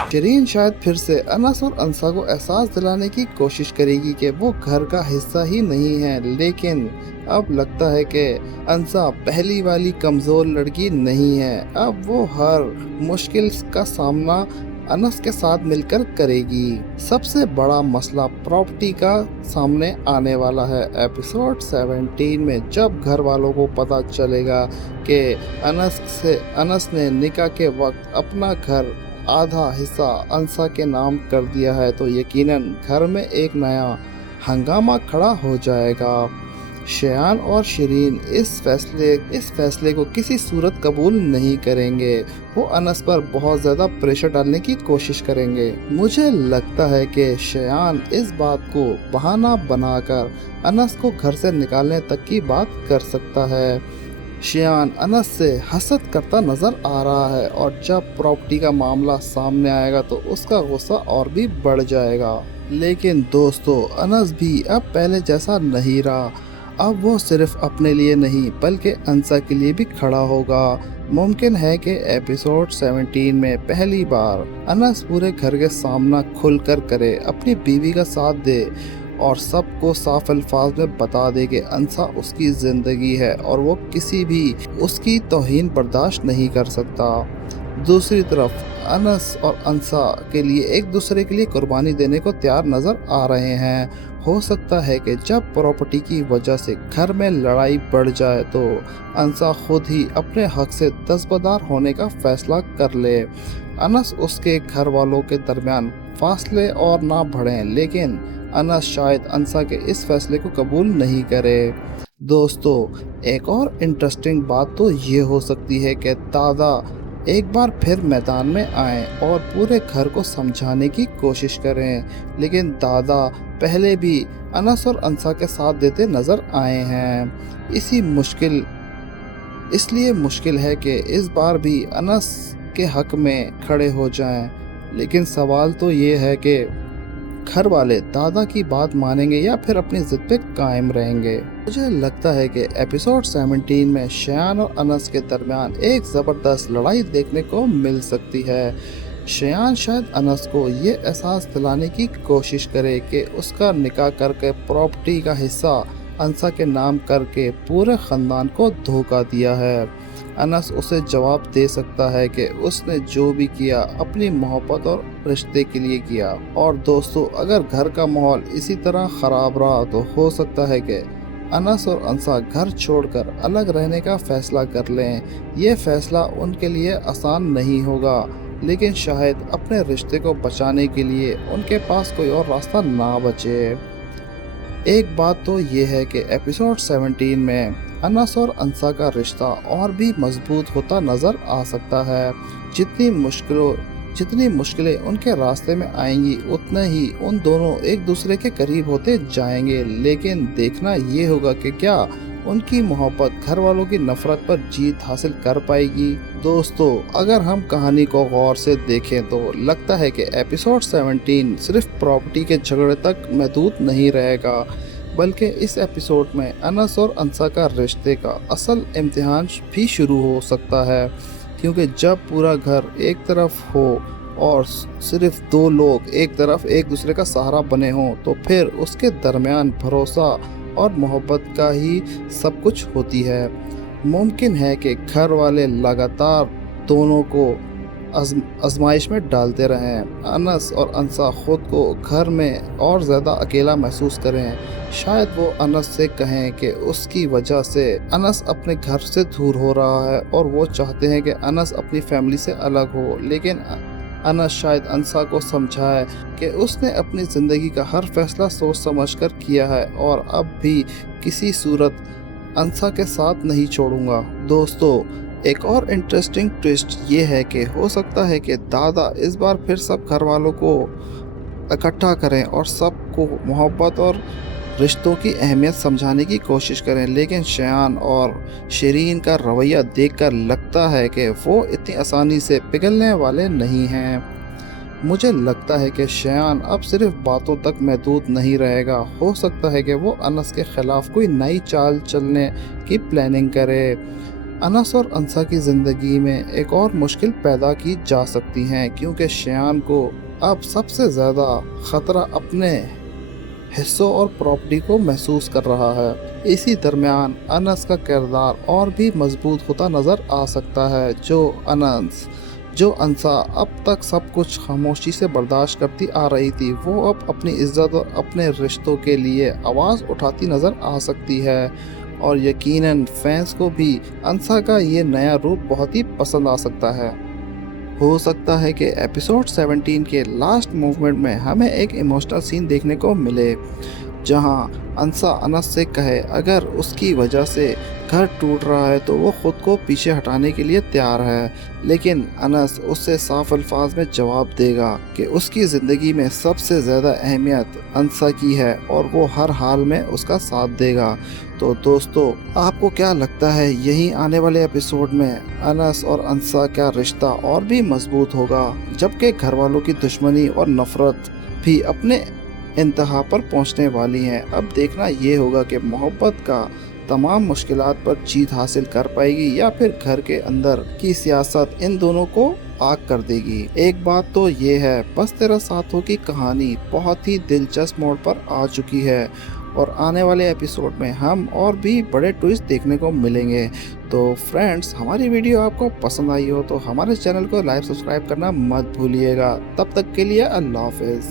गया। शिरीन शायद फिर से अनस और अंसा को एहसास दिलाने की कोशिश करेगी कि वो घर का हिस्सा ही नहीं है, लेकिन अब लगता है कि अंसा पहली वाली कमजोर लड़की नहीं है। अब वो हर मुश्किल का सामना अनस के साथ मिलकर करेगी। सबसे बड़ा मसला प्रॉपर्टी का सामने आने वाला है एपिसोड 17 में, जब घर वालों को पता चलेगा कि अनस ने निकाह के वक्त अपना घर आधा हिस्सा अंसा के नाम कर दिया है, तो यकीनन घर में एक नया हंगामा खड़ा हो जाएगा। शयान और शिरीन इस फैसले को किसी सूरत कबूल नहीं करेंगे। वो अनस पर बहुत ज़्यादा प्रेशर डालने की कोशिश करेंगे। मुझे लगता है कि शयान इस बात को बहाना बनाकर अनस को घर से निकालने तक की बात कर सकता है। शयान अनस से हसद करता नजर आ रहा है और जब प्रॉपर्टी का मामला सामने आएगा तो उसका गुस्सा और भी बढ़ जाएगा। लेकिन दोस्तों, अनस भी अब पहले जैसा नहीं रहा। अब वो सिर्फ अपने लिए नहीं बल्कि अंसा के लिए भी खड़ा होगा। मुमकिन है कि एपिसोड 17 में पहली बार अनस पूरे घर के सामना खुलकर करे, अपनी बीवी का साथ दे और सबको साफ अल्फाज में बता दे कि अंसा उसकी ज़िंदगी है और वो किसी भी उसकी तौहीन बर्दाश्त नहीं कर सकता। दूसरी तरफ अनस और अंसा के लिए एक दूसरे के लिए कुर्बानी देने को तैयार नज़र आ रहे हैं। हो सकता है कि जब प्रॉपर्टी की वजह से घर में लड़ाई बढ़ जाए तो अंसा खुद ही अपने हक से दस्तबरदार होने का फैसला कर ले। अनस उसके घर वालों के दरमियान फासले और ना बढ़ें, लेकिन अनस शायद अंसा के इस फैसले को कबूल नहीं करे। दोस्तों, एक और इंटरेस्टिंग बात तो ये हो सकती है कि दादा एक बार फिर मैदान में आए और पूरे घर को समझाने की कोशिश करें, लेकिन दादा पहले भी अनस और अंसा के साथ देते नज़र आए हैं। इसलिए मुश्किल है कि इस बार भी अनस के हक में खड़े हो जाएं। लेकिन सवाल तो ये है कि घर वाले दादा की बात मानेंगे या फिर अपनी जिद पे कायम रहेंगे। मुझे लगता है कि एपिसोड 17 में शयान और अनस के दरमियान एक ज़बरदस्त लड़ाई देखने को मिल सकती है। शयान शायद अनस को ये एहसास दिलाने की कोशिश करे कि उसका निकाह करके प्रॉपर्टी का हिस्सा अंसा के नाम करके पूरे ख़ानदान को धोखा दिया है। अनस उसे जवाब दे सकता है कि उसने जो भी किया अपनी मोहब्बत और रिश्ते के लिए किया। और दोस्तों, अगर घर का माहौल इसी तरह ख़राब रहा तो हो सकता है कि अनस और अंसा घर छोड़कर अलग रहने का फ़ैसला कर लें। ये फ़ैसला उनके लिए आसान नहीं होगा, लेकिन शायद अपने रिश्ते को बचाने के लिए उनके पास कोई और रास्ता ना बचे। एक बात तो ये है कि एपिसोड 17 में अनस और अंसा का रिश्ता और भी मजबूत होता नज़र आ सकता है। जितनी मुश्किलें उनके रास्ते में आएंगी उतना ही उन दोनों एक दूसरे के करीब होते जाएंगे। लेकिन देखना ये होगा कि क्या उनकी मोहब्बत घर वालों की नफरत पर जीत हासिल कर पाएगी। दोस्तों, अगर हम कहानी को गौर से देखें तो लगता है कि एपिसोड 17 सिर्फ प्रॉपर्टी के झगड़े तक महदूद नहीं रहेगा, बल्कि इस एपिसोड में अनस और अंसा का रिश्ते का असल इम्तिहान भी शुरू हो सकता है। क्योंकि जब पूरा घर एक तरफ हो और सिर्फ दो लोग एक तरफ एक दूसरे का सहारा बने हों, तो फिर उसके दरमियान भरोसा और मोहब्बत का ही सब कुछ होती है। मुमकिन है कि घर वाले लगातार दोनों को आजमाइश में डालते रहें। अनस और अंसा खुद को घर में और ज़्यादा अकेला महसूस करें। शायद वो अनस से कहें कि उसकी वजह से अनस अपने घर से दूर हो रहा है और वो चाहते हैं कि अनस अपनी फैमिली से अलग हो। लेकिन अनस शायद अंसा को समझाए कि उसने अपनी ज़िंदगी का हर फैसला सोच समझकर किया है और अब भी किसी सूरत अंसा के साथ नहीं छोड़ूंगा। दोस्तों, एक और इंटरेस्टिंग ट्विस्ट ये है कि हो सकता है कि दादा इस बार फिर सब घर वालों को इकट्ठा करें और सबको मोहब्बत और रिश्तों की अहमियत समझाने की कोशिश करें। लेकिन शयान और शिरीन का रवैया देखकर लगता है कि वो इतनी आसानी से पिघलने वाले नहीं हैं। मुझे लगता है कि शयान अब सिर्फ बातों तक महदूद नहीं रहेगा। हो सकता है कि वो अनस के ख़िलाफ़ कोई नई चाल चलने की प्लानिंग करे। अनस और अंसा की ज़िंदगी में एक और मुश्किल पैदा की जा सकती है क्योंकि शयान को अब सबसे ज़्यादा ख़तरा अपने हिस्सों और प्रॉपर्टी को महसूस कर रहा है। इसी दरमियान अनस का किरदार और भी मजबूत होता नज़र आ सकता है। जो अंसा अब तक सब कुछ खामोशी से बर्दाश्त करती आ रही थी, वो अब अपनी इज्जत और अपने रिश्तों के लिए आवाज़ उठाती नज़र आ सकती है। और यकीनन फैंस को भी अंसा का ये नया रूप बहुत ही पसंद आ सकता है। हो सकता है कि एपिसोड 17 के लास्ट मूवमेंट में हमें एक इमोशनल सीन देखने को मिले, जहां अंसा अनस से कहे अगर उसकी वजह से घर टूट रहा है तो वो खुद को पीछे हटाने के लिए तैयार है, लेकिन अनस उससे साफ अल्फाज में जवाब देगा कि उसकी ज़िंदगी में सबसे ज़्यादा अहमियत अंसा की है और वो हर हाल में उसका साथ देगा। तो दोस्तों, आपको क्या लगता है, यही आने वाले एपिसोड में अनस और अंसा का रिश्ता और भी मजबूत होगा, जबकि घर वालों की दुश्मनी और नफरत भी अपने इंतहा पर पहुंचने वाली हैं। अब देखना ये होगा कि मोहब्बत का तमाम मुश्किलात पर जीत हासिल कर पाएगी या फिर घर के अंदर की सियासत इन दोनों को आग कर देगी। एक बात तो ये है, बस तेरा साथ हो की कहानी बहुत ही दिलचस्प मोड़ पर आ चुकी है और आने वाले एपिसोड में हम और भी बड़े ट्विस्ट देखने को मिलेंगे। तो फ्रेंड्स, हमारी वीडियो आपको पसंद आई हो तो हमारे चैनल को लाइक सब्सक्राइब करना मत भूलिएगा। तब तक के लिए अल्लाह हाफिज़।